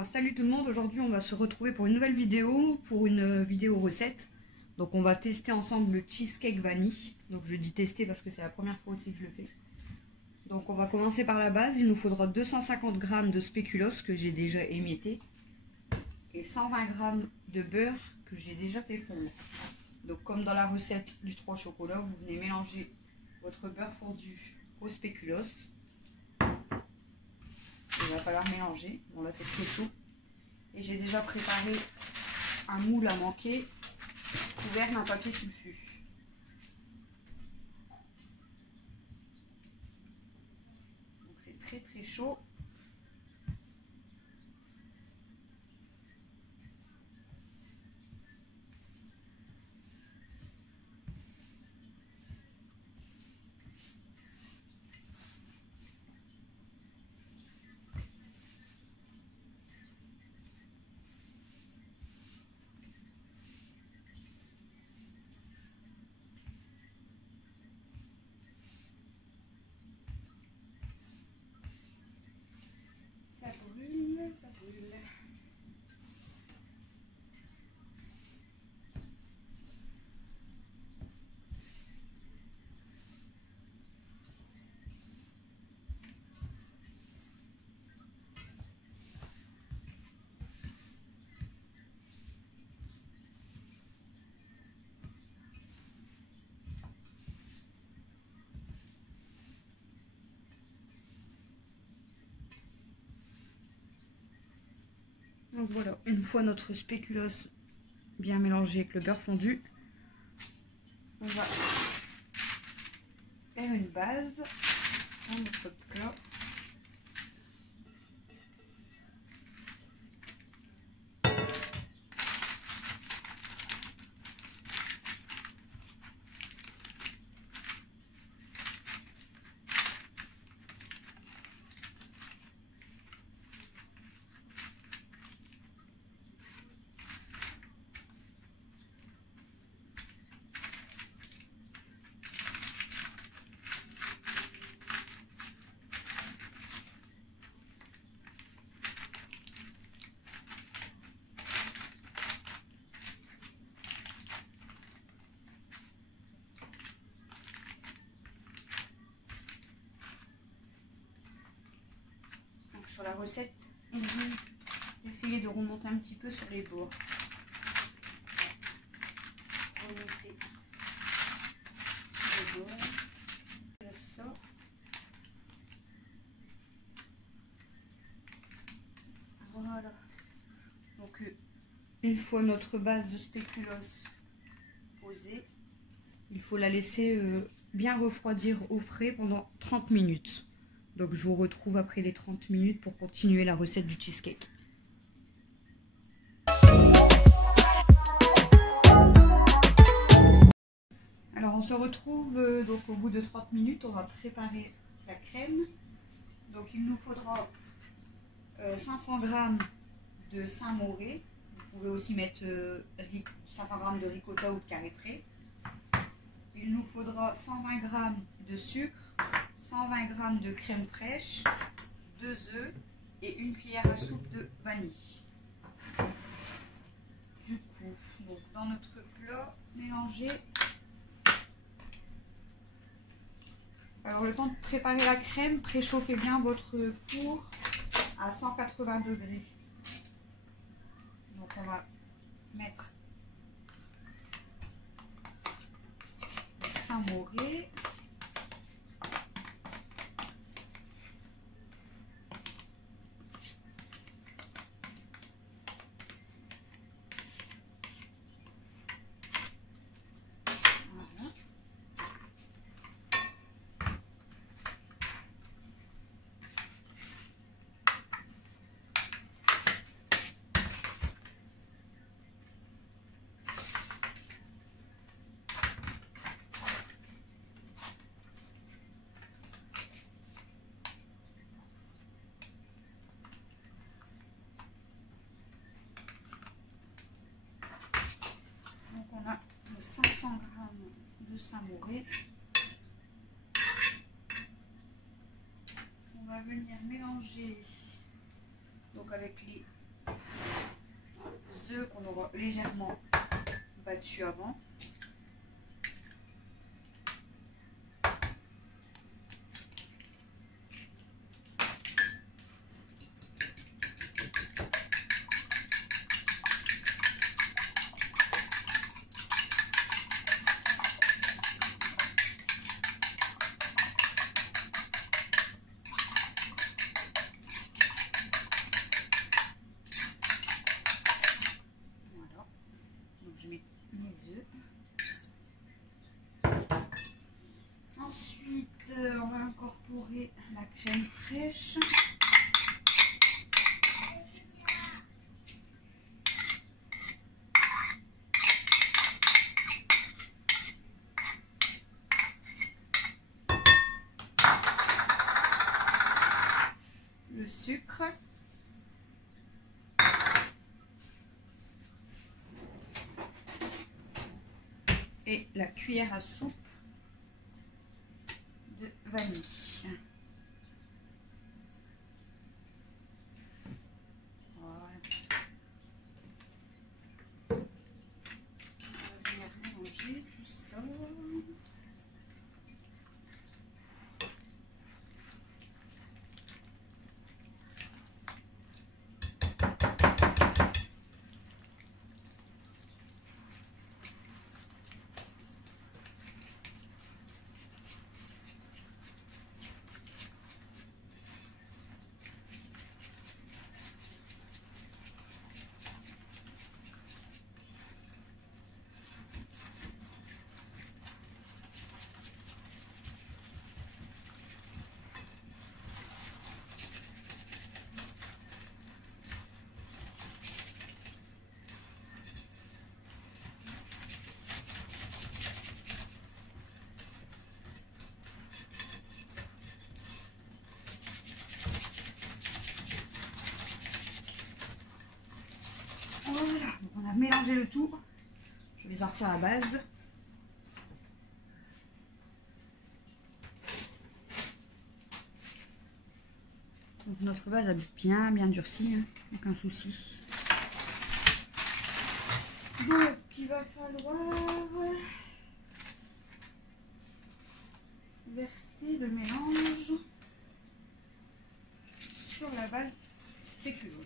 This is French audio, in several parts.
Alors salut tout le monde, aujourd'hui on va se retrouver pour une nouvelle vidéo, pour une vidéo recette. Donc on va tester ensemble le cheesecake vanille. Donc je dis tester parce que c'est la première fois aussi que je le fais. Donc on va commencer par la base, il nous faudra 250 g de spéculoos que j'ai déjà émietté. Et 120 g de beurre que j'ai déjà fait fondre. Donc comme dans la recette du 3 chocolat, vous venez mélanger votre beurre fondu au spéculoos. Il va falloir mélanger. Bon là c'est très chaud. Et j'ai déjà préparé un moule à manquer couvert d'un papier sulfu. Donc c'est très très chaud. Ça brûle, ça brûle. Donc voilà, une fois notre spéculoos bien mélangé avec le beurre fondu, on va faire une base dans notre plat. Sur la recette, il dit d'essayer de remonter un petit peu sur les bords. Remonter les bords. Comme ça. Voilà. Donc, une fois notre base de spéculoos posée, il faut la laisser bien refroidir au frais pendant 30 minutes. Donc je vous retrouve après les 30 minutes pour continuer la recette du cheesecake. Alors on se retrouve donc au bout de 30 minutes, on va préparer la crème. Donc il nous faudra 500 g de Saint-Mauré. Vous pouvez aussi mettre 500 g de ricotta ou de carré frais. Il nous faudra 120 g de sucre, 120 g de crème fraîche, 2 œufs et une cuillère à soupe de vanille. Du coup, donc dans notre plat, mélangez. Alors le temps de préparer la crème, préchauffez bien votre four à 180 degrés. Donc on va mettre le Saint-Mauré. On a 500 g de Saint-Mauré. On va venir mélanger donc avec les œufs qu'on aura légèrement battus avant. Je mets mes œufs. Ensuite, on va incorporer la crème fraîche. Le sucre. Et la cuillère à soupe de vanille. Voilà. On va venir mélanger tout ça. Voilà, on a mélangé le tout. Je vais sortir la base. Donc notre base a bien durci, hein, aucun souci. Donc il va falloir verser le mélange sur la base spéculoos.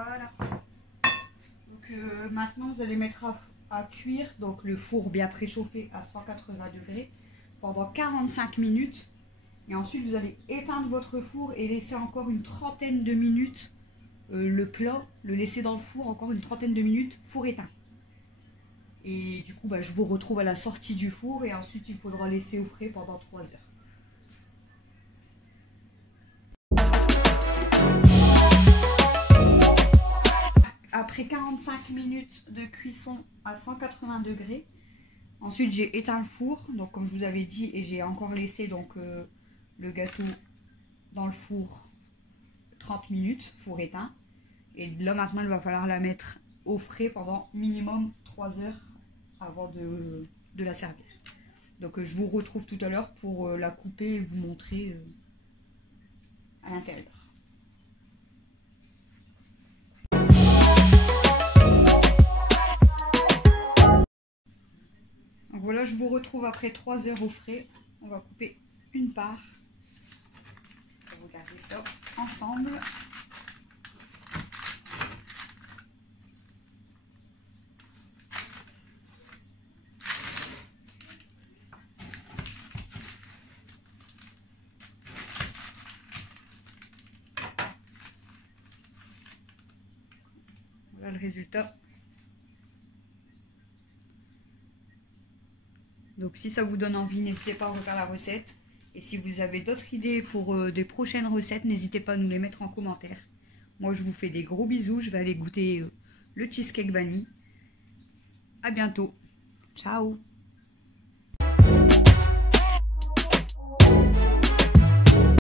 Voilà. Donc maintenant vous allez mettre à cuire donc le four bien préchauffé à 180 degrés pendant 45 minutes. Et ensuite vous allez éteindre votre four et laisser encore une trentaine de minutes le plat, le laisser dans le four encore une trentaine de minutes, four éteint. Et du coup je vous retrouve à la sortie du four et ensuite il faudra laisser au frais pendant 3 heures. Après 45 minutes de cuisson à 180 degrés, ensuite j'ai éteint le four, donc comme je vous avais dit, et j'ai encore laissé donc le gâteau dans le four 30 minutes, four éteint. Et là maintenant il va falloir la mettre au frais pendant minimum 3 heures avant de la servir. Donc je vous retrouve tout à l'heure pour la couper et vous montrer à l'intérieur. Donc voilà, je vous retrouve après 3 heures au frais. On va couper une part. On va regarder ça ensemble. Voilà le résultat. Donc si ça vous donne envie, n'hésitez pas à refaire la recette. Et si vous avez d'autres idées pour des prochaines recettes, n'hésitez pas à nous les mettre en commentaire. Moi je vous fais des gros bisous, je vais aller goûter le cheesecake vanille. À bientôt. Ciao.